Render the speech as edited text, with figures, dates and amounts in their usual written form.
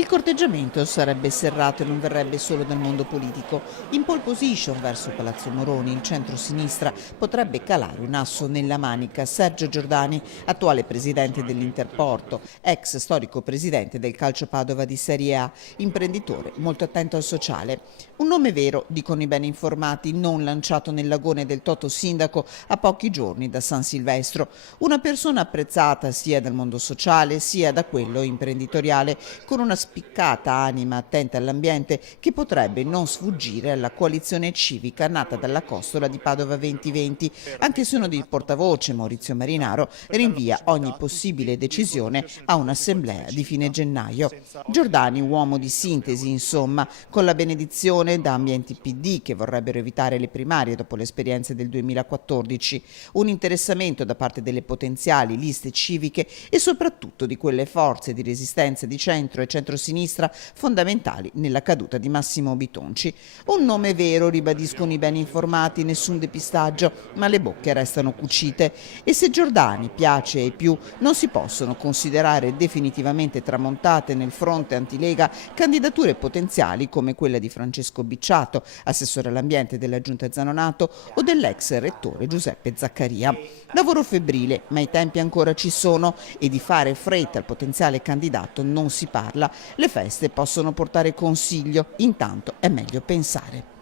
Il corteggiamento sarebbe serrato e non verrebbe solo dal mondo politico. In pole position verso Palazzo Moroni, il centro-sinistra potrebbe calare un asso nella manica. Sergio Giordani, attuale presidente dell'Interporto, ex storico presidente del Calcio Padova di Serie A, imprenditore molto attento al sociale. Un nome vero, dicono i ben informati, non lanciato nel lagone del Toto Sindaco a pochi giorni da San Silvestro. Una persona apprezzata sia dal mondo sociale sia da quello imprenditoriale, con una spiccata anima attenta all'ambiente che potrebbe non sfuggire alla coalizione civica nata dalla costola di Padova 2020, anche se uno dei portavoce, Maurizio Marinaro, rinvia ogni possibile decisione a un'assemblea di fine gennaio. Giordani, uomo di sintesi, insomma, con la benedizione da ambienti PD che vorrebbero evitare le primarie dopo le esperienze del 2014, un interessamento da parte delle potenziali liste civiche e soprattutto di quelle forze di resistenza di centro e centrosinistra fondamentali nella caduta di Massimo Bitonci. Un nome vero, ribadiscono i ben informati, nessun depistaggio, ma le bocche restano cucite. E se Giordani piace ai più, non si possono considerare definitivamente tramontate nel fronte antilega candidature potenziali come quella di Francesco Bicciato, assessore all'ambiente della Giunta Zanonato, o dell'ex rettore Giuseppe Zaccaria. Lavoro febbrile, ma i tempi ancora ci sono e di fare fretta al potenziale candidato non si parla. Le feste possono portare consiglio, intanto è meglio pensare.